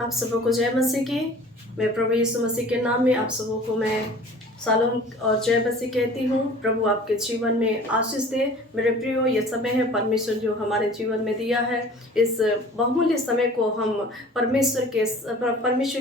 आप सबों को जय मसीह की। मैं प्रभु यीशु मसीह के नाम में आप सबों को मैं शालोम और जय मसीह कहती हूँ। प्रभु आपके जीवन में आशीष दे। मेरे प्रियो, ये समय है परमेश्वर जो हमारे जीवन में दिया है। इस बहुमूल्य समय को हम परमेश्वर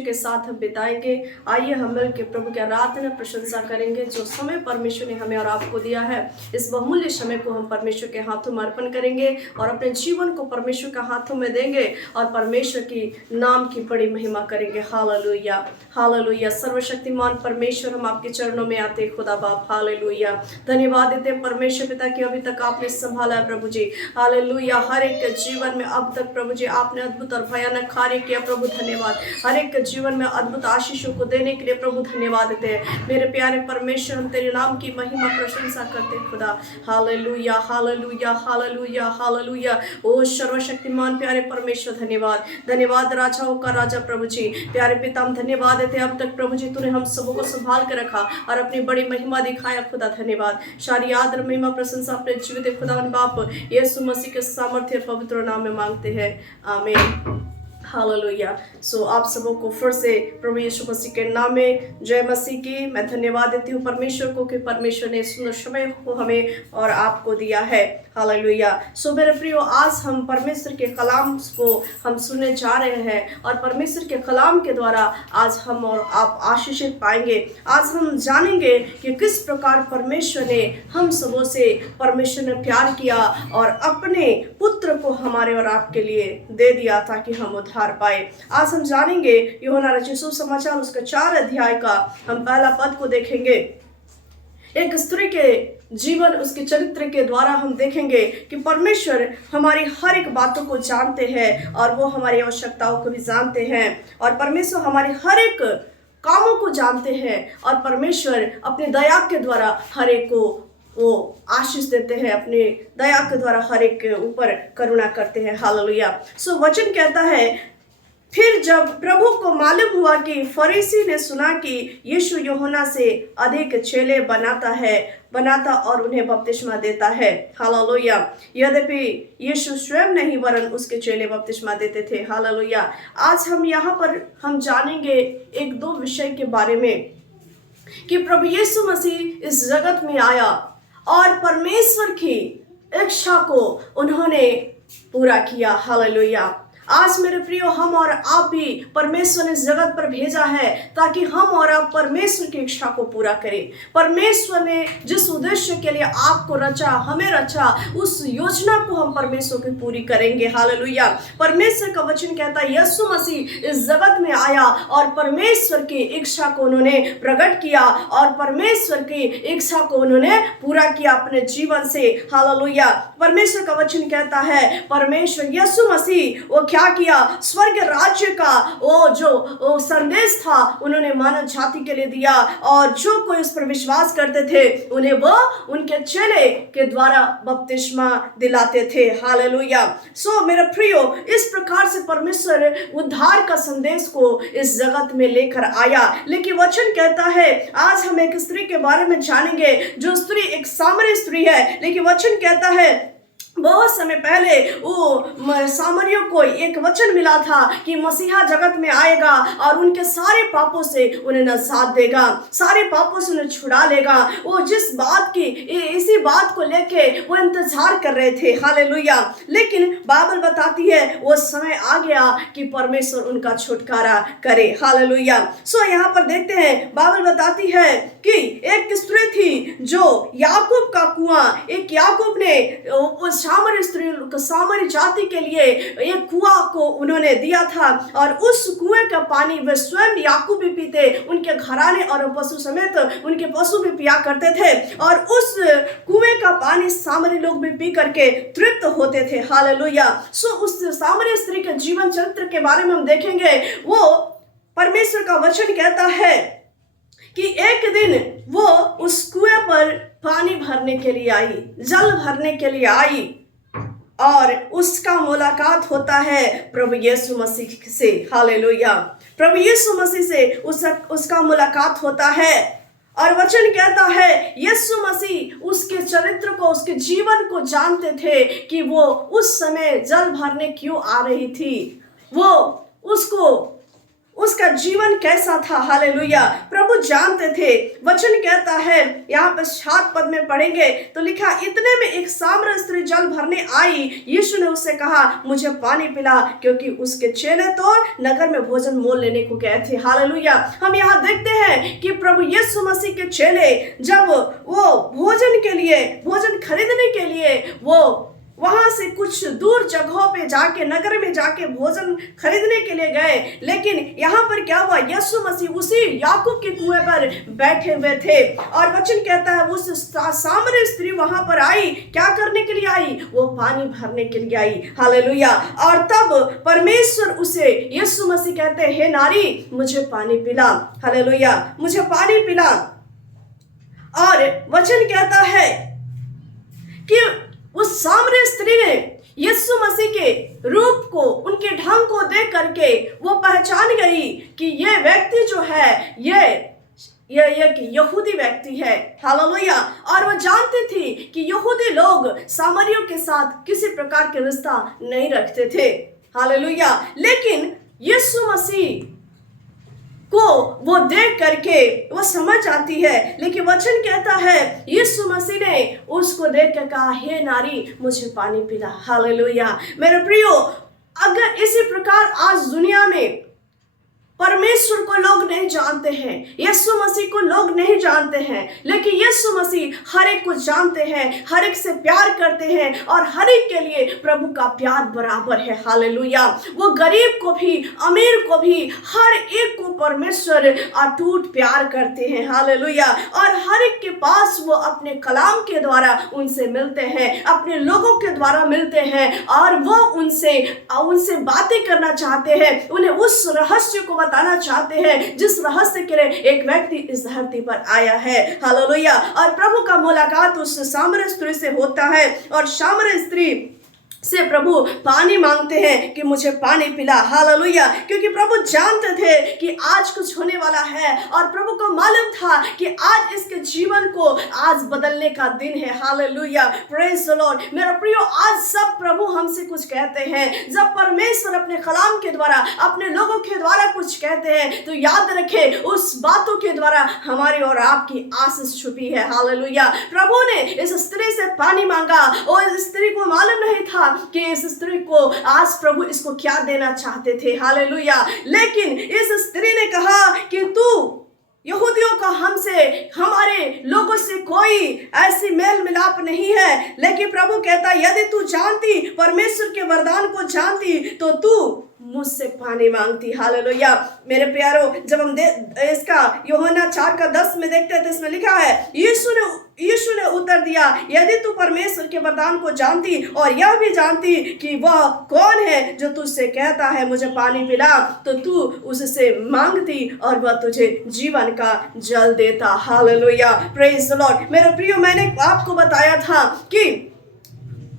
के साथ हम बिताएंगे। आइए हम मिल के प्रभु की आराधना प्रशंसा करेंगे। जो समय परमेश्वर ने हमें और आपको दिया है, इस बहुमूल्य समय को हम परमेश्वर के हाथों में अर्पण करेंगे और अपने जीवन को परमेश्वर के हाथों में देंगे और परमेश्वर की नाम की बड़ी महिमा करेंगे। Hallelujah, hallelujah. सर्वशक्तिमान परमेश्वर, हम आपके चरणों में आते खुदा बाप। हालेलुया, धन्यवाद देते परमेश्वर पिता की अभी तक आपने संभाला है प्रभु जी। हालेलुया, हर एक जीवन में अब तक प्रभु जी आपने अद्भुत और भयानक कार्य किया प्रभु, धन्यवाद। हर एक जीवन में अद्भुत आशीषों को देने के लिए प्रभु धन्यवाद देते हैं। मेरे प्यारे परमेश्वर, हम तेरे नाम की महिमा प्रशंसा करते खुदा। Hallelujah, hallelujah, hallelujah, hallelujah. ओ सर्वशक्तिमान प्यारे परमेश्वर, धन्यवाद, धन्यवाद राजाओं का राजा प्रभु जी। प्यारे पिता, हम धन्यवाद देते अब तक प्रभु जी तूने हम सबों को संभाल कर रखा और अपनी बड़ी महिमा दिखाया खुदा, धन्यवाद। सारी आदर महिमा प्रशंसा अपने जीवित खुदा बाप यीशु मसीह के सामर्थ्य पवित्र नाम में मांगते हैं, आमीन। हालेलुया। सो आप सबों को फिर से प्रभु यीशु मसीह के नाम में जय मसीह की। मैं धन्यवाद देती हूँ परमेश्वर को कि परमेश्वर ने सुंदर समय को हमें और आपको दिया है। हालेलुया। सो मेरे प्रियो, आज हम परमेश्वर के कलाम को हम सुनने जा रहे हैं और परमेश्वर के कलाम के द्वारा आज हम और आप आशीषित पाएंगे। आज हम जानेंगे कि किस प्रकार परमेश्वर ने हम सबों से परमेश्वर ने प्यार किया और अपने पुत्र को हमारे और आपके लिए दे दिया ताकि हम उद्धार पाए। आज हम जानेंगे यूहन्ना रचित सुसमाचार उसका 4 अध्याय का हम पहला पद को देखेंगे। एक स्त्री के जीवन, उसके चरित्र के द्वारा हम देखेंगे कि परमेश्वर हमारी हर एक बातों को जानते हैं और वो हमारी आवश्यकताओं को भी जानते हैं और परमेश्वर हमारी हर एक कामों को जानते हैं और परमेश्वर अपनी दया के द्वारा हर एक को वो आशीष देते हैं, अपने दया के द्वारा हर एक के ऊपर करुणा करते हैं। हालेलुया। सो वचन कहता है, फिर जब प्रभु को मालूम हुआ कि फरीसी ने सुना कि यीशु यूहन्ना से अधिक चेले बनाता और उन्हें बपतिस्मा देता है। हालेलुया। यद्यपि यीशु स्वयं नहीं वरन उसके चेले बपतिस्मा देते थे। हालेलुया। आज हम यहाँ पर हम जानेंगे एक दो विषय के बारे में कि प्रभु यीशु मसीह इस जगत में आया और परमेश्वर की इच्छा को उन्होंने पूरा किया। हालेलुया। आज मेरे प्रियो, हम और आप भी परमेश्वर ने इस जगत पर भेजा है ताकि हम और आप परमेश्वर की इच्छा को पूरा करें। परमेश्वर ने जिस उद्देश्य के लिए आपको रचा, हमें रचा, उस योजना को हम परमेश्वर की पूरी करेंगे। हालेलुया। परमेश्वर का वचन कहता है यीशु मसीह इस जगत में आया और परमेश्वर की इच्छा को उन्होंने प्रकट किया और परमेश्वर की इच्छा को उन्होंने पूरा किया अपने जीवन से। हालेलुया। परमेश्वर का वचन कहता है परमेश्वर यीशु मसीह वो क्या किया, स्वर्ग राज्य का वो संदेश था उन्होंने मानव जाति के लिए दिया और जो कोई उस पर विश्वास करते थे उन्हें वो उनके चेले के द्वारा बपतिस्मा दिलाते थे। हालेलुया। सो मेरे प्रियो, इस प्रकार से परमेश्वर उद्धार का संदेश को इस जगत में लेकर आया। लेकिन वचन कहता है, आज हम एक स्त्री के बारे में जानेंगे जो स्त्री एक सामरी स्त्री है। लेकिन वचन कहता है बहुत समय पहले वो सामरियों को एक वचन मिला था कि मसीहा जगत में आएगा और उनके सारे पापों से उन्हें नजात देगा, सारे पापों से उन्हें छुड़ा लेगा। वो जिस बात की इसी बात को लेके वो इंतजार कर रहे थे। हालेलुया। लेकिन बाइबल बताती है वो समय आ गया कि परमेश्वर उनका छुटकारा करे। हालेलुया। सो यहाँ पर देखते हैं बाइबल बताती है कि एक स्त्री थी जो याकूब का कुआं, एक याकूब ने सामरी जाति के लिए एक कुआं को उन्होंने दिया था और उस कुएं का पानी वे स्वयं याकूब भी पीते, उनके घराने और पशु समेत उनके पशु भी पिया करते थे और उस कुएं का पानी सामरी लोग भी पी करके तृप्त होते थे। हालेलुया। सो उस सामरी स्त्री के जीवन चरित्र के बारे में हम देखेंगे। वो परमेश्वर का वचन कहता है कि एक दिन वो उस कुएं पर पानी भरने के लिए आई, जल भरने के लिए आई और उसका मुलाकात होता है प्रभु यीशु मसीह से। हालेलुया। प्रभु यीशु मसीह से उसका मुलाकात होता है और वचन कहता है यीशु मसीह उसके चरित्र को, उसके जीवन को जानते थे कि वो उस समय जल भरने क्यों आ रही थी। वो उसको उसका जीवन कैसा था। हालेलुया। प्रभु जानते थे। वचन कहता है, यहाँ पर 7 पद में पढ़ेंगे तो लिखा, इतने में एक सामरी स्त्री जल भरने आई। यीशु ने उससे कहा, मुझे पानी पिला, क्योंकि उसके चेले तो नगर में भोजन मोल लेने को गए थे। हालेलुया। हम यहाँ देखते हैं कि प्रभु यीशु मसीह के चेले जब वो भोजन खरीदने के लिए वो वहां से कुछ दूर जगहों पे जाके, नगर में जाके भोजन खरीदने के लिए गए, लेकिन यहाँ पर क्या हुआ, यीशु मसीह उसी याकूब के कुएं पर बैठे हुए थे और वचन कहता है उस सामरी स्त्री वहां पर आई। क्या करने के लिए आई? वो पानी भरने के लिए आई। हालेलुया। और तब परमेश्वर उसे, यीशु मसीह कहते हैं, हे नारी, मुझे पानी पिला। हालेलुया। मुझे पानी पिला। और वचन कहता है कि उस सामरी स्त्री ने यीशु मसीह के रूप को, उनके ढंग को देख करके वो पहचान गई कि ये व्यक्ति जो है ये यहूदी व्यक्ति है। हालेलुया। और वो जानती थी कि यहूदी लोग सामरियों के साथ किसी प्रकार के रिश्ता नहीं रखते थे। हालेलुया। लेकिन यीशु मसीह को वो देख करके वो समझ आती है। लेकिन वचन कहता है यीशु मसीह ने उसको देख कर कहा, हे नारी, मुझे पानी पिला। हालेलुया। मेरे प्रियो, अगर इसी प्रकार आज दुनिया में परमेश्वर को लोग नहीं जानते हैं, यीशु मसीह को लोग नहीं जानते हैं, लेकिन यीशु मसीह हर एक को जानते हैं, हर एक से प्यार करते हैं और हर एक के लिए प्रभु का प्यार बराबर है। हालेलुया। वो गरीब को भी, अमीर को भी, हर एक को परमेश्वर अटूट प्यार करते हैं। हालेलुया। और हर एक के पास वो अपने कलाम के द्वारा उनसे मिलते हैं, अपने लोगों के द्वारा मिलते हैं और वो उनसे बातें करना चाहते हैं, उन्हें उस रहस्य को बताना चाहते हैं जिस रहस्य के लिए एक व्यक्ति इस धरती पर आया है। हालेलुया। और प्रभु का मुलाकात उस सामरी स्त्री से होता है और सामरी स्त्री से प्रभु पानी मांगते हैं कि मुझे पानी पिला। हालेलुया। क्योंकि प्रभु जानते थे कि आज कुछ होने वाला है और प्रभु को मालूम था कि आज इसके जीवन को आज बदलने का दिन है। हालेलुया। Praise the Lord. मेरा प्रियो, आज सब प्रभु हमसे कुछ कहते हैं। जब परमेश्वर अपने कलाम के द्वारा, अपने लोगों के द्वारा कुछ कहते हैं तो याद रखें, उस बातों के द्वारा हमारी और आपकी आशीष छुपी है। हालेलुया। प्रभु ने इस स्त्री से पानी मांगा और इस स्त्री को मालूम नहीं था कि इस स्त्री को आज प्रभु इसको क्या देना चाहते थे। हालेलुया। लेकिन इस स्त्री ने कहा कि तू यहूदियों का हमसे, हमारे लोगों से कोई ऐसी मेल मिलाप नहीं है, लेकिन प्रभु कहता, यदि तू जानती, परमेश्वर के वरदान को जानती, तो तू मुझसे पानी मांगती। हालेलुया। मेरे प्यारो, जब हम इसका यूहन्ना 4:10 में देखते हैं तो इसमें लिखा है, यीशु ने उत्तर दिया, यदि तू परमेश्वर के वरदान को जानती और यह भी जानती कि वह कौन है जो तुझसे कहता है मुझे पानी पिला, तो तू उससे मांगती और वह तुझे जीवन का जल देता। हालेलुया। Praise the Lord. मेरे प्रियो, मैंने आपको बताया था कि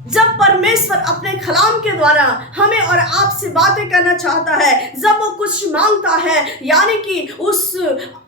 जब परमेश्वर अपने कलाम के द्वारा हमें और आपसे बातें करना चाहता है, जब वो कुछ मांगता है, यानी कि उस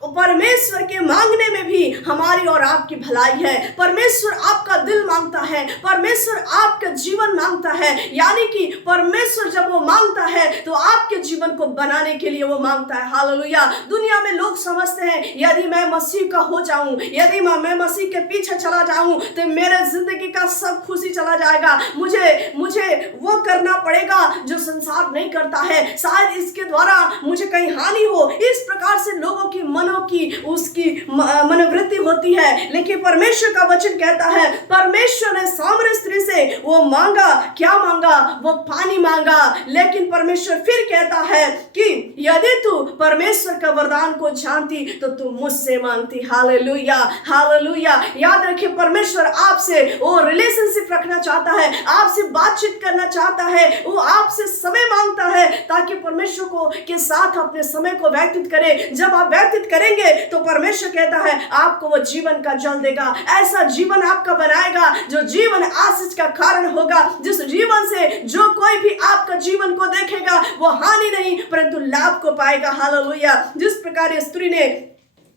परमेश्वर के मांगने में भी हमारी और आपकी भलाई है। परमेश्वर आपका दिल मांगता है, परमेश्वर आपका जीवन मांगता है, यानी कि परमेश्वर जब वो मांगता है तो आपके जीवन को बनाने के लिए वो मांगता है। हालेलुया। दुनिया में लोग समझते हैं यदि मैं मसीह का हो जाऊं, यदि मैं मसीह के पीछे चला जाऊं तो मेरे जिंदगी का सब खुशी चला जाएगा, मुझे वो करना पड़ेगा जो संसार नहीं करता है, शायद इसके द्वारा मुझे कहीं हानि हो। इस प्रकार से लोगों की मनों की उसकी मनोवृत्ति होती है। लेकिन परमेश्वर का वचन कहता है, परमेश्वर ने सामरी स्त्री से वो मांगा, क्या मांगा? वो पानी मांगा। लेकिन परमेश्वर फिर कहता है कि यदि तू परमेश्वर का वरदान को जानती तो तू मुझसे मांगती। हालेलुया। हालेलुया। याद रखिए, परमेश्वर आपसे वो रिलेशनशिप रखना चाहता है, आपसे बातचीत करना चाहता है, वो आपसे समय मांगता है ताकि परमेश्वर के साथ अपने समय को व्यतीत करें। जब आप व्यतीत करेंगे तो परमेश्वर कहता है आपको वो जीवन का जल देगा, ऐसा जीवन आपका बनाएगा जो जीवन आशीष का कारण होगा, जिस जीवन से जो कोई भी आपका जीवन को देखेगा वो हानि नहीं परंतु लाभ को पाएगा। हालेलुया। जिस प्रकार स्त्री ने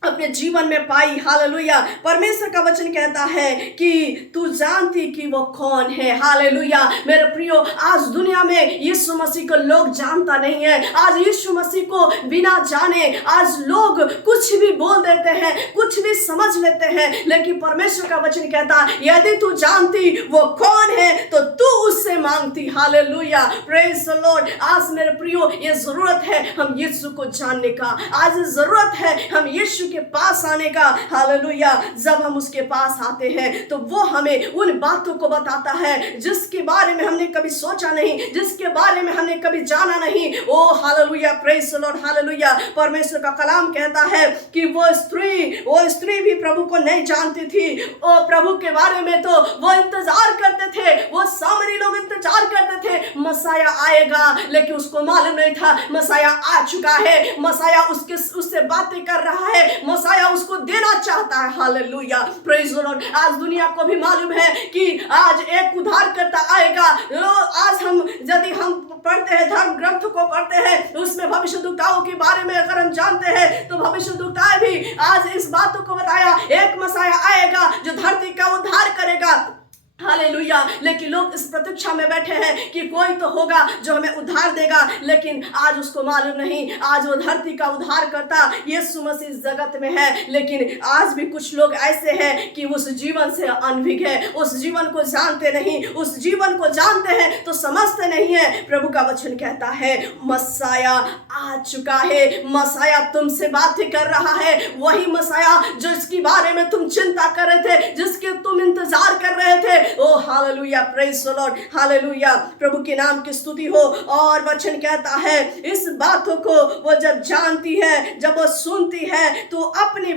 अपने जीवन में पाई। हालेलुया। परमेश्वर का वचन कहता है कि तू जानती कि वो कौन है। हालेलुया। मेरे प्रियो, आज दुनिया में यीशु मसीह को लोग जानता नहीं है। आज यीशु मसीह को बिना जाने आज लोग कुछ भी बोल देते हैं, कुछ भी समझ लेते हैं, लेकिन परमेश्वर का वचन कहता है यदि तू जानती वो कौन है तो तू उससे मांगती। हालेलुया। Praise the Lord. आज मेरे प्रियो, ये जरूरत है हम यीशु को जानने का। आज जरूरत है हम यीशु के पास आने का। हालेलुया। जब हम उसके पास आते हैं तो वो हमें उन बातों को बताता है जिसके बारे में हमने कभी सोचा नहीं, जिसके बारे में हमने कभी जाना नहीं। ओ hallelujah. Praise the Lord. Hallelujah. परमेश्वर का कलाम कहता है कि वो स्त्री भी प्रभु को नहीं जानती थी। ओ प्रभु के बारे में तो वो इंतजार करते थे, वो सामरी लोग इंतजार करते थे मसाया आएगा, लेकिन उसको मालूम नहीं था मसाया आ चुका है, मसाया उससे बातें कर रहा है, मसाया उसको देना चाहता है। हालेलुया। Praise the Lord. आज दुनिया को भी मालूम है कि आज एक उद्धारकर्ता आएगा। आज हम यदि हम पढ़ते हैं, धर्म ग्रंथ को पढ़ते हैं, उसमें भविष्यद्वक्ताओं के बारे में अगर हम जानते हैं तो भविष्यद्वक्ताएं भी आज इस बातों को बताया एक मसाया आएगा जो धरती का उद्धार करेगा। हालेलुया। लेकिन लोग इस प्रतीक्षा में बैठे हैं कि कोई तो होगा जो हमें उद्धार देगा, लेकिन आज उसको मालूम नहीं आज वो धरती का उद्धार करता यीशु मसीह इस जगत में है। लेकिन आज भी कुछ लोग ऐसे हैं कि उस जीवन से अनभिज्ञ है, उस जीवन को जानते नहीं, उस जीवन को जानते हैं तो समझते नहीं है। प्रभु का वचन कहता है मसाया आ चुका है, मसाया तुमसे बातें कर रहा है, वही मसाया जो इसके बारे में तुम चिंता कर रहे थे, जिसके तुम इंतजार कर रहे थे। ओ hallelujah. Praise the Lord. Hallelujah. प्रभु के नाम की स्तुति हो। और वचन कहता है इस बातों को वो जब जानती है, जब वो सुनती है तो अपनी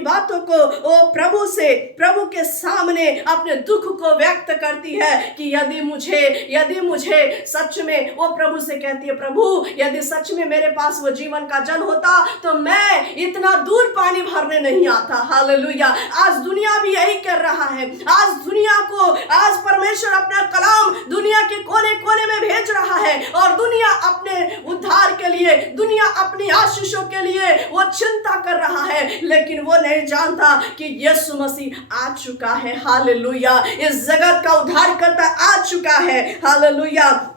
बातों को वो प्रभु के सामने अपने दुख को व्यक्त करती है कि यदि मुझे सच में, वो प्रभु से कहती है प्रभु यदि सच में मेरे पास वो जीवन का जल होता तो मैं इतना दूर पानी भरने नहीं आता। हालेलुया। आज दुनिया भी यही कर रहा है। आज परमेश्वर अपना कलाम दुनिया के कोने कोने में भेज रहा है और दुनिया अपने उद्धार के लिए, दुनिया अपनी आशीषों के लिए वो चिंता कर रहा है, लेकिन वो नहीं जानता कि यीशु मसीह आ चुका है। हालेलुया। इस जगत का उद्धारकर्ता आ चुका है। हालेलुया।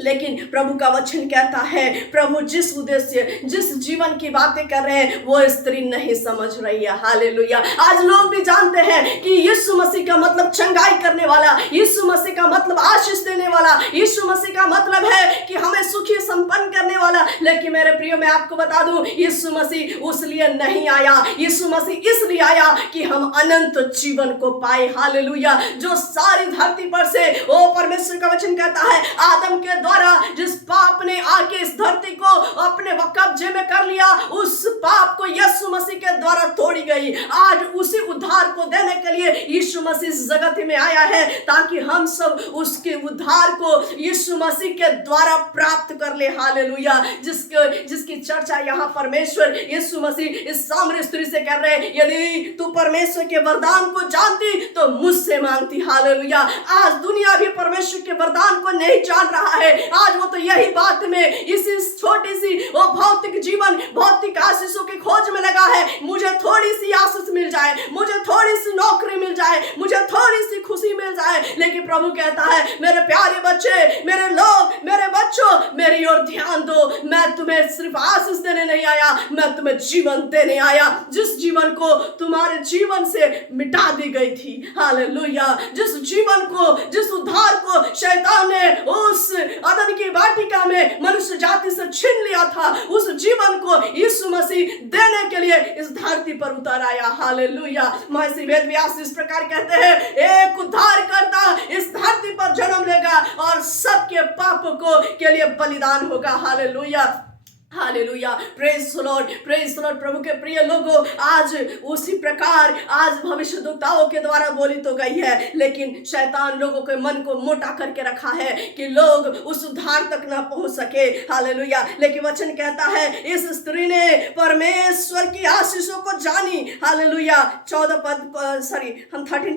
लेकिन प्रभु का वचन कहता है प्रभु जिस उद्देश्य, जिस जीवन की बातें कर रहे हैं वो स्त्री नहीं समझ रही है। हालेलुया। आज लोग भी जानते हैं कि यीशु मसीह का मतलब चंगाई करने वाला, यीशु मसीह का मतलब आशीष देने वाला, यीशु मसीह का मतलब है कि हमें सुखी संपन्न करने वाला। लेकिन मेरे प्रियो, मैं आपको बता दूं यीशु मसीह उस लिए नहीं आया, यीशु मसीह इसलिए आया कि हम अनंत जीवन को पाए। हालेलुया। जो सारी धरती पर से, ओ परमेश्वर का वचन कहता है आदम के द्वारा जिस पाप ने आके इस धरती को अपने कब्जे में कर लिया, उस पाप को यीशु मसीह के द्वारा तोड़ी गई। आज उसी उद्धार को देने के लिए यीशु मसीह इस जगत में आया है ताकि हम सब उसके उद्धार को यीशु मसीह के द्वारा प्राप्त कर ले। हालेलुया। जिसकी चर्चा यहाँ परमेश्वर यीशु मसीह इस सामरी स्त्री से कर रहे हैं, यदि तू परमेश्वर के वरदान को जानती तो मुझसे मांगती। हालेलुया। आज दुनिया भी परमेश्वर के वरदान को नहीं जान रहा है। आज वो तो यही बात में इसी छोटी सी वो भौतिक जीवन, भौतिक आशीषों की खोज में लगा है। मुझे थोड़ी सी आशीष मिल जाए, मुझे थोड़ी सी नौकरी मिल जाए, मुझे थोड़ी सी खुशी मिल जाए। लेकिन प्रभु कहता है मेरे प्यारे बच्चे, मेरे लोग, मेरे बच्चों, मेरी ओर ध्यान दो। मैं तुम्हें सिर्फ आशीष देने नहीं आया, मैं तुम्हें जीवन देने आया। जिस जीवन को तुम्हारे जीवन से मिटा दी गई थी। हालेलुया। जिस जीवन को, जिस उद्धार को शैतान ने उस अदन की वाटिका में मनुष्य जाति से छीन लिया था, उस जीवन को यीशु मसीह देने के लिए इस धरती पर उतर आया। हालेलुया। महर्षि वेदव्यास इस प्रकार कहते हैं एक उद्धारकर्ता इस धरती पर जन्म लेगा और सबके पाप को के लिए बलिदान होगा। Hallelujah. Hallelujah. Praise the Lord. Praise the Lord. प्रभु के प्रिय लोगों, आज उसी प्रकार आज भविष्यद्वक्ताओं के द्वारा बोली तो गई है, लेकिन शैतान लोगों के मन को मोटा करके रखा है कि लोग उस उद्धार तक ना पहुंच सके। हालेलुया। लेकिन वचन कहता है इस स्त्री ने परमेश्वर की आशीषों को जानी। हालेलुया। 13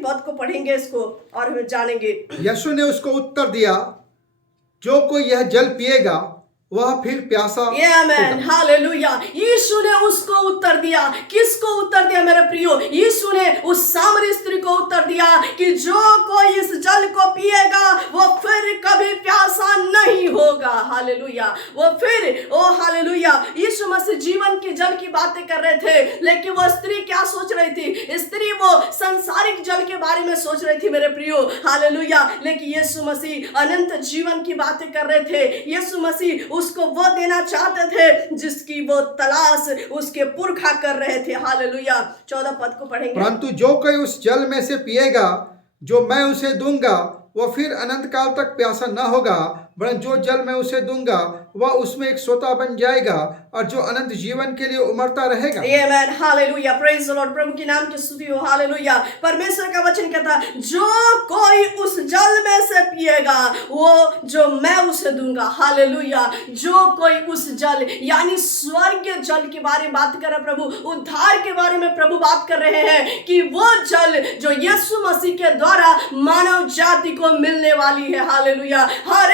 पद को पढ़ेंगे इसको और हम जानेंगे। यीशु ने उसको उत्तर दिया जो कोई यह जल पिएगा वह फिर प्यासा आमेन, होगा। हालेलुया। यीशु ने उसको उत्तर दिया। किसको उत्तर दिया मेरे प्रियो? यीशु ने उस सामरी स्त्री को उत्तर दिया कि जो कोई इस जल को पिएगा वो फिर कभी प्यासा नहीं होगा। हालेलुया। वो फिर हालेलुया। यीशु मसीह जीवन के जल की बातें कर रहे थे, लेकिन वो स्त्री क्या सोच रही थी? स्त्री वो संसारिक जल के बारे में सोच रही थी मेरे प्रियो। हालेलुया। लेकिन यीशु मसीह अनंत जीवन की बातें कर रहे थे। यीशु मसीह उसको वो देना चाहते थे जिसकी वो तलाश उसके पुरखा कर रहे थे। हालेलुया। 14 पद को पढ़ेंगे। परंतु जो कोई उस जल में से पिएगा जो मैं उसे दूंगा वह फिर अनंत काल तक प्यासा न होगा, वरन जो जल मैं उसे दूंगा वह उसमें एक सोता बन जाएगा और जो अनंत जीवन के लिए उमड़ता रहेगा। Amen, hallelujah. Praise the Lord. प्रभु के नाम की स्तुति हो। हालेलुया। परमेश्वर का वचन कहता है जो कोई उस जल में से पिएगा वो जो मैं उसे दूंगा। हालेलुया। जो कोई उस जल यानी स्वर्गीय जल के बारे में बात कर रहा प्रभु, उद्धार के बारे में प्रभु बात कर रहे हैं कि वो जल जो यीशु मसीह के द्वारा मानव जाति को मिलने वाली है। हालेलुया। हर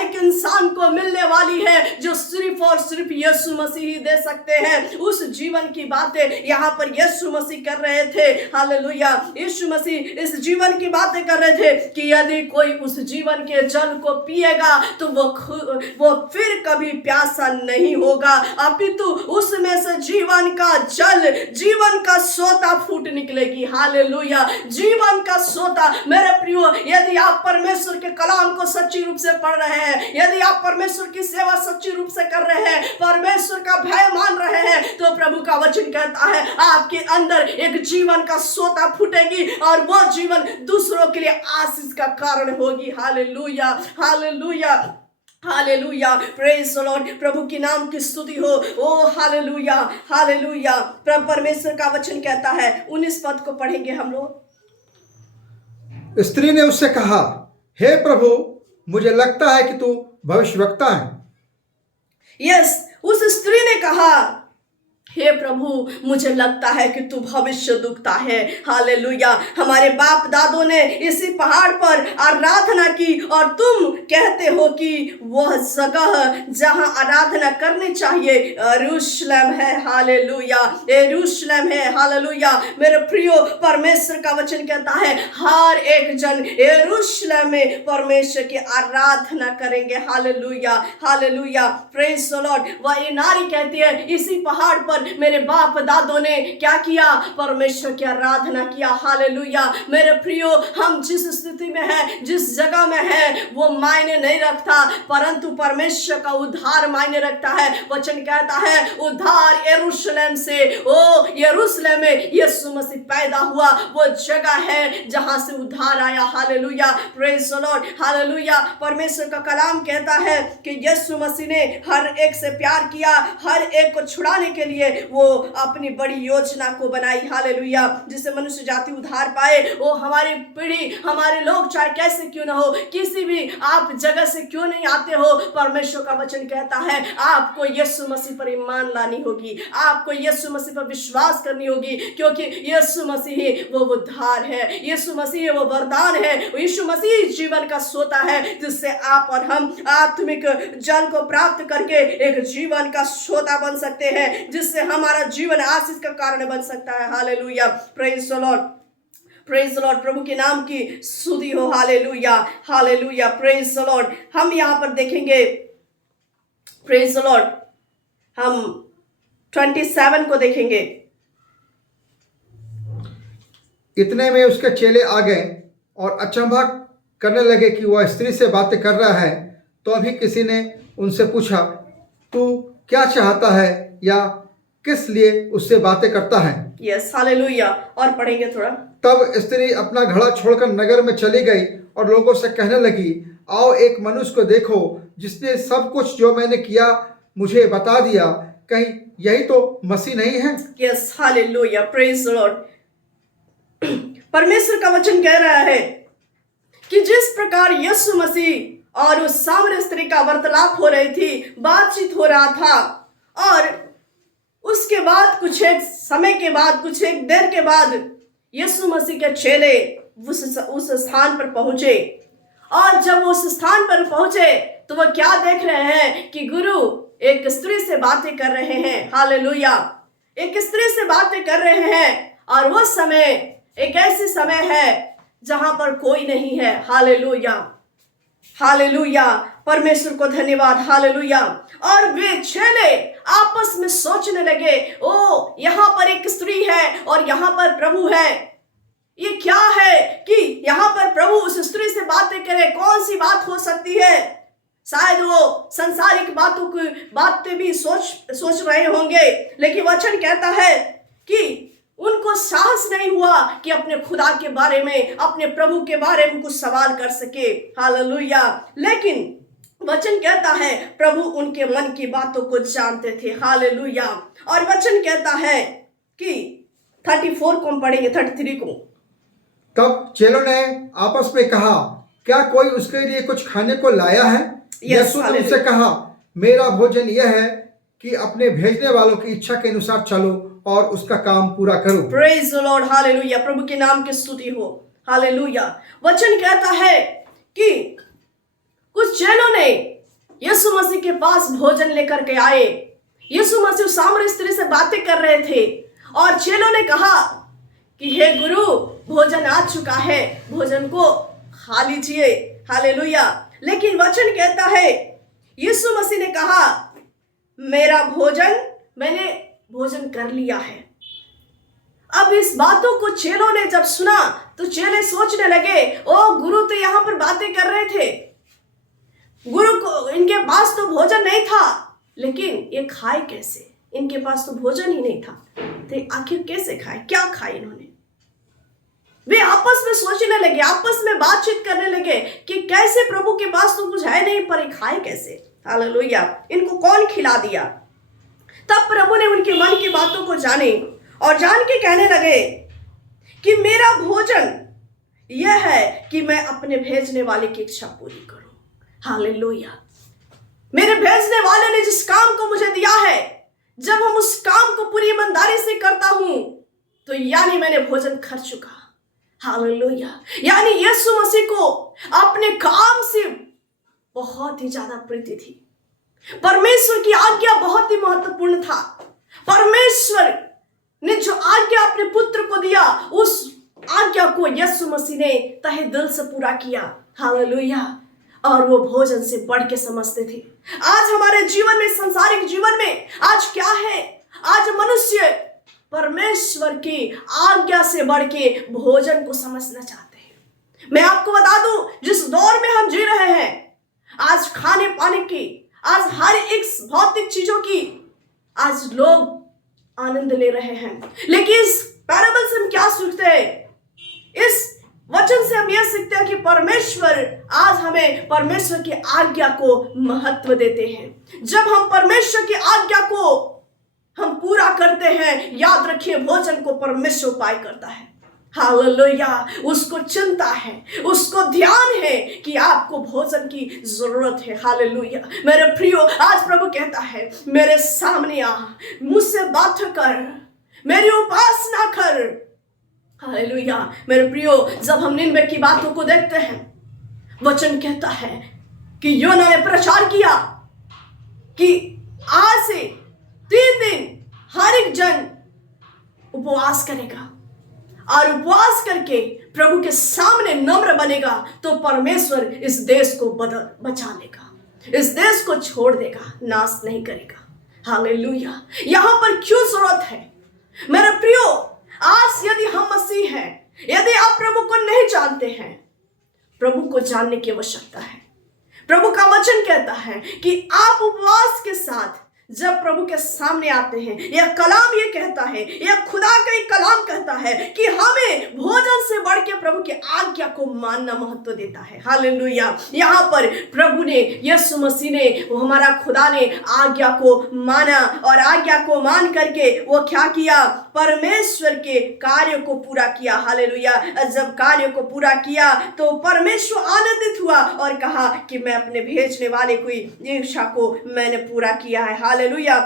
एक इंसान को मिलने वाली है जो सिर्फ और सिर्फ यीशु मसीह ही दे सकते हैं। उस जीवन की बातें यहाँ पर यीशु मसीह कर रहे थे। हालेलुया। यीशु मसीह इस जीवन की बातें कर रहे थे कि यदि कोई उस जीवन के जल को पिएगा तो वो फिर कभी प्यासा नहीं होगा, अपितु उसमें से जीवन का जल, जीवन का सोता फूट निकलेगी। हालेलुया। जीवन का सोता मेरे प्रियो, यदि आप परमेश्वर के कलाम को सच्ची रूप से पढ़ रहे हैं, यदि आप परमेश्वर की सेवा सच्ची रूप से कर रहे हैं, परमेश्वर का भय मान रहे हैं, तो प्रभु का वचन कहता है आपके अंदर एक जीवन का सोता फूटेगी और वो जीवन दूसरों के लिए आशीष का कारण होगी। Hallelujah. Hallelujah. Hallelujah. Praise the Lord. प्रभु के नाम की स्तुति हो। ओ हालेलुया। हालेलुया। परमेश्वर का वचन कहता है 19 पद को पढ़ेंगे हम लोग। स्त्री ने उससे कहा, हे प्रभु, मुझे लगता है कि तू भविष्यवक्ता है। यस, उस स्त्री ने कहा, हे प्रभु, मुझे लगता है कि तू भविष्य दुखता है। हालेलुया। हमारे बाप दादों ने इसी पहाड़ पर आराधना की और तुम कहते हो कि वह जगह जहां आराधना करनी चाहिए यरूशलेम है। हालेलुया। यरूशलेम है। हालेलुया। मेरे प्रियो, परमेश्वर का वचन कहता है हर एक जन यरूशलेम में परमेश्वर की आराधना करेंगे। Hallelujah. Hallelujah. Praise the Lord. वह नारी कहती है इसी पहाड़ पर मेरे बाप दादों ने क्या किया? परमेश्वर की आराधना किया। हालेलुया। मेरे प्रियो, हम जिस स्थिति में है, जिस जगह में है, वो मायने नहीं रखता, परंतु परमेश्वर का उद्धार मायने रखता है। वचन कहता है उद्धार यरूशलेम से, ओ यरूशलेम में यीशु मसीह पैदा हुआ, वो जगह है जहां से उद्धार आया। Hallelujah. Praise the Lord. Hallelujah. परमेश्वर का कलाम कहता है कि यीशु मसीह ने हर एक से प्यार किया, हर एक को छुड़ाने के लिए वो अपनी बड़ी योजना को बनाई। हालेलुया। जिससे मनुष्य जाति उद्धार पाए। वो हमारी पीढ़ी, हमारे लोग चाहे कैसे क्यों ना हो, किसी भी आप जगह से क्यों नहीं आते हो, परमेश्वर का वचन कहता है आपको यीशु मसीह पर ईमान लानी होगी, आपको यीशु मसीह पर विश्वास करनी होगी, क्योंकि यीशु मसीह वो उद्धार है, यीशु मसीह वो वरदान है, यीशु मसीह जीवन का सोता है जिससे आप और हम आत्मिक जल को प्राप्त करके एक जीवन का सोता बन सकते हैं, जिससे हमारा जीवन आशीष का कारण बन सकता है। Hallelujah. Praise the Lord. Praise the Lord. प्रभु के नाम की स्तुति हो। Hallelujah. Hallelujah. Praise the Lord. हम यहाँ पर देखेंगे, प्रेज द लॉर्ड, हम 27 को देखेंगे। इतने में उसके चेले आ गए और अचंभा करने लगे कि वह स्त्री से बातें कर रहा है। तो अभी किसी ने उनसे पूछा, तू क्या चाहता है या किस लिए उससे बातें करता है? यस। हालेलुया। और पढ़ेंगे थोड़ा। तब स्त्री अपना घड़ा छोड़कर नगर में चली गई और लोगों से कहने लगी, आओ एक मनुष्य को देखो जिसने सब कुछ जो मैंने किया मुझे बता दिया, कहीं यही तो मसीह नहीं है? Yes. Hallelujah. Praise the Lord. परमेश्वर का वचन कह रहा है कि जिस प्रकार यीशु मसीह और उस सामरी स्त्री का वार्तालाप हो रही थी, बातचीत हो रहा था, और उसके बाद कुछ एक समय के बाद, कुछ एक देर के बाद यीशु मसीह के चेले उस स्थान पर पहुंचे, और जब उस स्थान पर पहुंचे तो वह क्या देख रहे हैं कि गुरु एक स्त्री से बातें कर रहे हैं। हालेलुया, एक स्त्री से बातें कर रहे हैं, और वो समय एक ऐसी समय है जहां पर कोई नहीं है। हालेलुया, हालेलुया, परमेश्वर को धन्यवाद। हालेलुया। और वे चेले आपस में सोचने लगे, ओ यहां पर एक स्त्री है और यहां पर प्रभु है। ये क्या है कि यहां पर प्रभु उस स्त्री से बातें करे, कौन सी बात हो सकती है? शायद वो संसारिक बातें भी सोच रहे होंगे, लेकिन वचन कहता है कि उनको साहस नहीं हुआ कि अपने खुदा के बारे में, अपने प्रभु के बारे में कुछ सवाल कर सके। हालेलुया। लेकिन वचन कहता है प्रभु उनके मन की बातों को जानते थे। हालेलुया। और वचन कहता है कि 34 को हम पढ़ेंगे, 33 को। तब चेलों ने आपस में कहा, क्या कोई उसके लिए कुछ खाने को लाया है? यीशु ने उनसे कहा, मेरा भोजन यह है कि अपने भेजने वालों की इच्छा के अनुसार चलो और उसका काम पूरा करो। Praise the Lord. हालेलुया, प्रभु के नाम की स्तुति हो। हालेलुया। वचन कहता है कि कुछ चेलों ने यीशु मसीह के पास भोजन लेकर के आए। यीशु मसीह सामरी स्त्री से बातें कर रहे थे और चेलों ने कहा कि हे गुरु, भोजन आ चुका है, भोजन को खा लीजिए। हालेलुया। लेकिन वचन कहता है यीशु मसीह ने कहा, मेरा भोजन, मैंने भोजन कर लिया है। अब इस बातों को चेलों ने जब सुना तो चेले सोचने लगे, ओ गुरु तो यहां पर बातें कर रहे थे, गुरु को इनके पास तो भोजन नहीं था, लेकिन ये खाए कैसे? इनके पास तो भोजन ही नहीं था, तो आखिर कैसे खाए, क्या खाए इन्होंने? वे आपस में सोचने लगे, आपस में बातचीत करने लगे कि कैसे प्रभु के पास तो कुछ है नहीं, पर खाए कैसे? हालेलुया। इनको कौन खिला दिया? तब प्रभु ने उनके मन की बातों को जाने और जान के कहने लगे कि मेरा भोजन यह है कि मैं अपने भेजने वाले की इच्छा पूरी करूं। हालेलुया। मेरे भेजने वाले ने जिस काम को मुझे दिया है, जब हम उस काम को पूरी ईमानदारी से करता हूं तो यानी मैंने भोजन कर चुका। हालेलुया। यानी यीशु मसीह को अपने काम से बहुत ही ज्यादा प्रीति थी। परमेश्वर की आज्ञा बहुत ही महत्वपूर्ण था। परमेश्वर ने जो आज्ञा अपने पुत्र को दिया, उस आज्ञा को यीशु मसीह ने तहे दिल से पूरा किया। हालेलुया। और वो भोजन से बढ़ के समझते थे। आज हमारे जीवन में, संसारिक जीवन में आज क्या है? आज मनुष्य परमेश्वर की आज्ञा से बढ़ के भोजन को समझना चाहते हैं। मैं आपको बता दूं, जिस दौर में हम जी रहे हैं, आज खाने पाने की, आज हर एक भौतिक चीजों की आज लोग आनंद ले रहे हैं, लेकिन इस पैराबल से हम क्या सीखते हैं? इस वचन से हम यह सीखते हैं कि परमेश्वर आज हमें परमेश्वर की आज्ञा को महत्व देते हैं। जब हम परमेश्वर की आज्ञा को हम पूरा करते हैं, याद रखिए भोजन को परमेश्वर उपाय करता है। हालेलुया। उसको चिंता है, उसको ध्यान है कि आपको भोजन की जरूरत है। हालेलुया। मेरे प्रियो, आज प्रभु कहता है मेरे सामने आ, मुझसे बात कर, मेरी उपासना कर। हालेलुया। मेरे प्रियो, जब हम निन्वे की बातों को देखते हैं, वचन कहता है कि योना ने प्रचार किया कि आज से 3 दिन हर एक जन उपवास करेगा और उपवास करके प्रभु के सामने नम्र बनेगा तो परमेश्वर इस देश को बचा लेगा, इस देश को छोड़ देगा, नाश नहीं करेगा। हालेलुया। यहां पर क्यों जरूरत है? मेरे प्रियो, आज यदि हम मसीह हैं, यदि आप प्रभु को नहीं जानते हैं, प्रभु को जानने की आवश्यकता है। प्रभु का वचन कहता है कि आप उपवास के साथ जब प्रभु के सामने आते हैं, यह कलाम ये कहता है, यह खुदा का ही कलाम कहता है कि हमें भोजन से बढ़ के प्रभु की आज्ञा को मानना महत्व देता है। हालेलुया। यहाँ पर प्रभु ने, यीशु मसीह ने, हमारा खुदा ने आज्ञा को माना और आज्ञा को मान करके वो क्या किया? परमेश्वर के कार्य को पूरा किया। हालेलुया। जब कार्य को पूरा किया तो परमेश्वर आनंदित हुआ और कहा कि मैं अपने भेजने वाले की इच्छा को मैंने पूरा किया है। हालेलुया।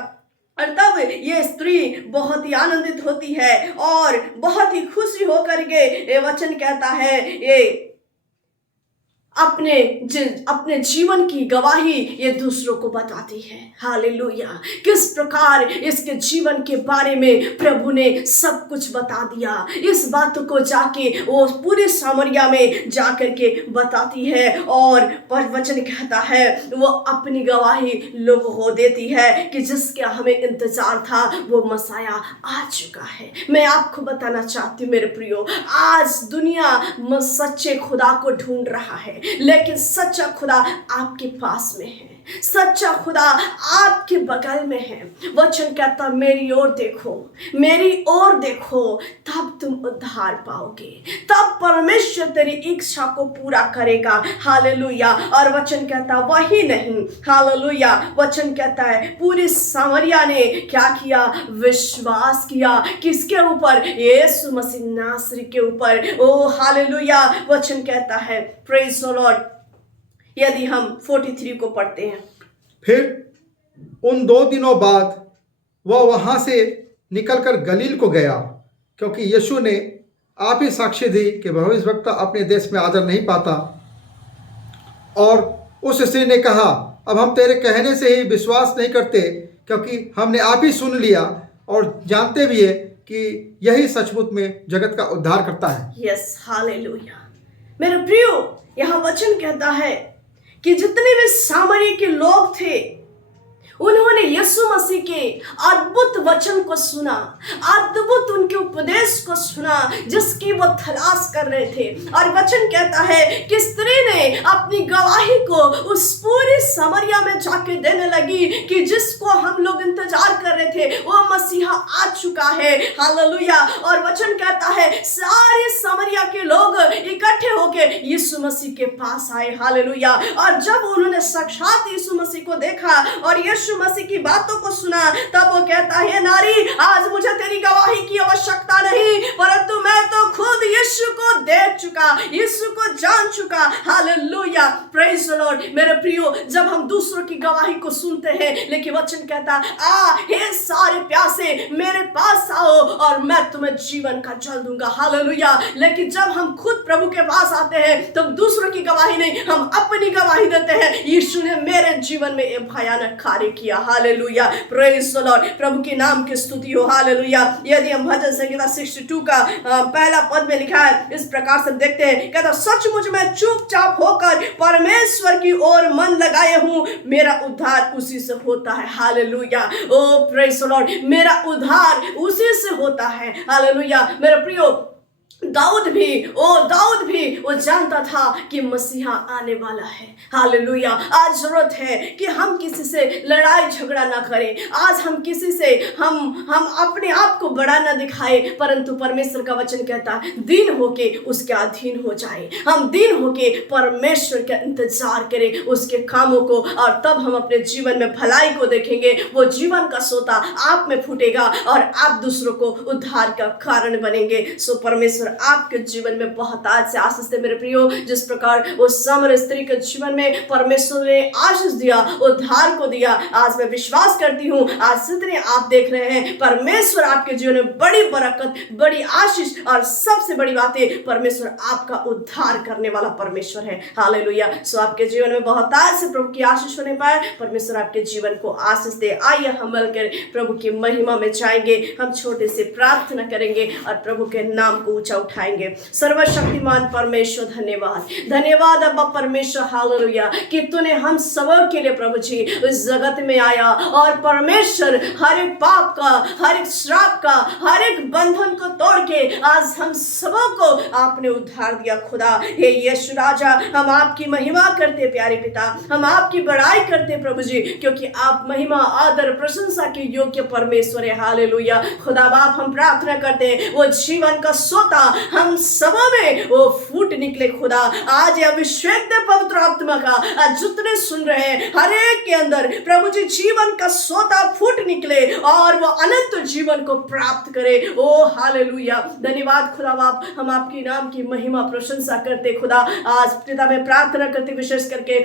और तब ये स्त्री बहुत ही आनंदित होती है और बहुत ही खुशी होकर के ये वचन कहता है, ये अपने जीवन की गवाही ये दूसरों को बताती है। हालेलुया। किस प्रकार इसके जीवन के बारे में प्रभु ने सब कुछ बता दिया, इस बात को जाके वो पूरे सामरिया में जाकर के बताती है और वचन कहता है वो अपनी गवाही लोगों को देती है कि जिसका हमें इंतजार था वो मसाया आ चुका है। मैं आपको बताना चाहती हूँ मेरे प्रियो, आज दुनिया सच्चे खुदा को ढूंढ रहा है, लेकिन सच्चा खुदा आपके पास में है, सच्चा खुदा आपके बगल में है। वचन कहता मेरी ओर देखो, मेरी ओर देखो, तब तुम उद्धार पाओगे, तब परमेश्वर तेरी इच्छा को पूरा करेगा। हालेलुया। और वचन कहता वही नहीं, हालेलुया, वचन कहता है पूरी सामरिया ने क्या किया, विश्वास किया। किसके ऊपर? यीशु मसीह नासरी के ऊपर। ओ हालेलुया। वचन कहता है प्रेज द लॉर्ड, यदि हम 43 को पढ़ते हैं, फिर उन 2 दिनों बाद वह वहां से निकलकर गलील को गया, क्योंकि यीशु ने आप ही साक्ष्य दी कि भविष्यवक्ता अपने देश में आदर नहीं पाता। और उस स्त्री ने कहा, अब हम तेरे कहने से ही विश्वास नहीं करते, क्योंकि हमने आप ही सुन लिया और जानते भी है कि यही सचमुच में जगत का उद्धार करता है। Yes, hallelujah. मेरे प्रियो, यहाँ वचन कहता है कि जितने भी सामरी के लोग थे उन्होंने यीशु मसीह के अद्भुत वचन को सुना, अद्भुत उनके उपदेश को सुना जिसकी वो तलाश कर रहे थे। और वचन कहता है कि स्त्री ने अपनी गवाही को उस पूरी सामरिया में जाके देने लगी कि जिसको हम लोग इंतजार कर रहे थे वो मसीहा आ चुका है। हालेलुया। और वचन कहता है सारे सामरिया के लोग इकट्ठे होके यीशु मसीह के पास आए। हालेलुया। और जब उन्होंने साक्षात यीशु मसीह को देखा और यीशु मसीह की बातों को सुना, तब वो कहता है नारी, आज मुझे तेरी गवाही की आवश्यकता नहीं, परंतु मैं तो खुद यीशु को देख चुका, यीशु को जान चुका। Hallelujah, praise the Lord. मेरे प्रियो, जब हम दूसरों की गवाही को सुनते हैं, लेकिन वचन कहता हे सारे प्यासे मेरे पास आओ और मैं तुम्हें जीवन का जल दूंगा। हालेलुया। लेकिन जब हम खुद प्रभु के पास आते हैं तो दूसरों की गवाही नहीं, हम अपनी गवाही देते हैं, यीशु ने मेरे जीवन में एक भयानक कार्य किया। Hallelujah, praise the Lord. प्रभु के नाम की स्तुति हो। हालेलुया। यदि हम भजन संहिता 62 का पहला पद में लिखा है, इस प्रकार से देखते हैं, कहता सचमुच मैं चुपचाप होकर परमेश्वर की ओर मन लगाए हूं, मेरा उद्धार उसी से होता है। Hallelujah. O praise the Lord, मेरा उद्धार उसी से होता है। हालेलुया। मेरे प्रियो, दाऊद भी वो जानता था कि मसीहा आने वाला है। हालेलुया। आज जरूरत है कि हम किसी से लड़ाई झगड़ा ना करें, आज हम किसी से हम अपने आप को बड़ा ना दिखाए, परंतु परमेश्वर का वचन कहता है दीन होके उसके अधीन हो जाए। हम दीन होके परमेश्वर का इंतजार करें, उसके कामों को, और तब हम अपने जीवन में भलाई को देखेंगे। वो जीवन का सोता आप में फूटेगा और आप दूसरों को उद्धार का कारण बनेंगे। सो परमेश्वर आपके जीवन में बहुत आज से आशीष दे मेरे प्रियो। जिस प्रकार उस सामरी स्त्री के जीवन में परमेश्वर ने आशीष दिया, उद्धार को दिया, आज मैं विश्वास करती हूँ आज जितने आप देख रहे हैं परमेश्वर आपके जीवन में बड़ी बरकत, बड़ी आशीष और सबसे बड़ी बात है परमेश्वर आपका उद्धार करने वाला परमेश्वर है। हालेलुया। सो आपके जीवन में बहुत आज से प्रभु की आशीष होने पाए, परमेश्वर आपके जीवन को आशीष दे। आइए हम मिलकर प्रभु की महिमा में जाएंगे, हम छोटे से प्रार्थना करेंगे और प्रभु के नाम को ऊंचा उठाएंगे। सर्वशक्तिमान परमेश्वर धन्यवाद, धन्यवाद अब्बा परमेश्वर। हालेलुया कि तूने हम सबों के लिए प्रभु जी इस जगत में आया और परमेश्वर हर एक पाप का, हर एक श्राप का, हर एक बंधन को तोड़ के आज हम सबों को आपने उद्धार दिया। खुदा हे यीशु राजा, हम आपकी महिमा करते प्यारे पिता, हम आपकी बड़ाई करते प्रभु जी, क्योंकि आप महिमा आदर प्रशंसा के योग्य परमेश्वर है। हालेलुया। खुदा बाप हम प्रार्थना करते हैं वो जीवन का सोता हम सबों में वो फूट निकले। खुदा आज अभिषेक दे पवित्र आत्मा का, आज जितने सुन रहे हैं हर एक के अंदर प्रभु जी जीवन का सोता फूट निकले और वो अनंत जीवन को प्राप्त करे। ओ हालेलुया। धन्यवाद खुदा बाप, हम आपकी नाम की महिमा प्रशंसा करते। खुदा आज पिता में प्रार्थना करते विशेष करके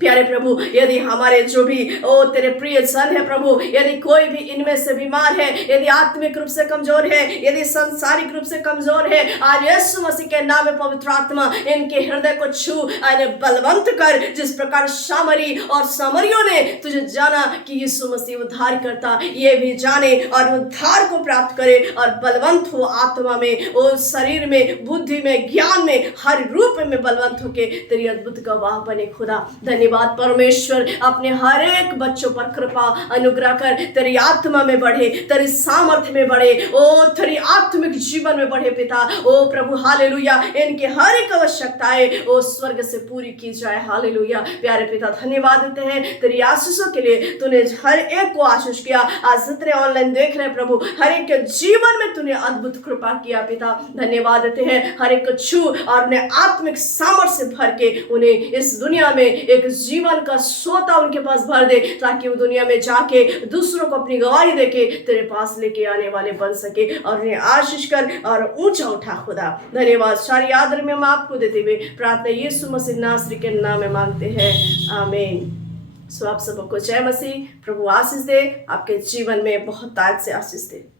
प्यारे प्रभु, यदि हमारे जो भी तेरे प्रिय जन है प्रभु, यदि कोई भी इनमें से बीमार है, यदि आत्मिक रूप से कमजोर है, यदि सांसारिक रूप से कमजोर है, आज यीशु मसीह के नाम में पवित्र आत्मा इनके हृदय को छू इन्हें बलवंत कर। जिस प्रकार सामरी और सामरियों ने तुझे जाना कि यीशु मसीह उद्धार करता, ये भी जाने और उद्धार को प्राप्त करे और बलवंत हो आत्मा में, और शरीर में, बुद्धि में, ज्ञान में, हर रूप में बलवंत होके तेरी अद्भुत गवाह बने। खुदा धन्यवाद परमेश्वर, अपने हर एक बच्चों पर कृपा अनुग्रह कर, तेरी आत्मा में बढ़े, तेरी सामर्थ्य में बढ़े, ओ तेरी आत्मिक जीवन में बढ़े पिता। ओ प्रभु हालेलुया, इनके हर एक आवश्यकताएं ओ स्वर्ग से पूरी की जाए। हालेलुया। प्यारे पिता धन्यवाद देते हैं तेरी आशीषों के लिए। तूने हर एक को आशीष किया, आज जितने ऑनलाइन देख रहे हैं प्रभु, हर एक के जीवन में तूने अद्भुत कृपा किया पिता। धन्यवाद देते हैं, हर एक को छू और उन्हें आत्मिक सामर्थ्य से भर के उन्हें इस दुनिया में एक जीवन का सोता उनके पास भर दे, ताकि वो दुनिया में जाके दूसरों को अपनी गवाही देके तेरे पास लेके आने वाले बन सके, और उन्हें आशीष कर और ऊंचा उठा। खुदा धन्यवाद। सारी आदर में हम आपको देते हुए प्रार्थना यीशु मसीह नासरी के नाम में मांगते हैं, आमीन। सो आप सबको जय मसीह। प्रभु आशीष दे, आपके जीवन में बहुत ताज से आशीष दे।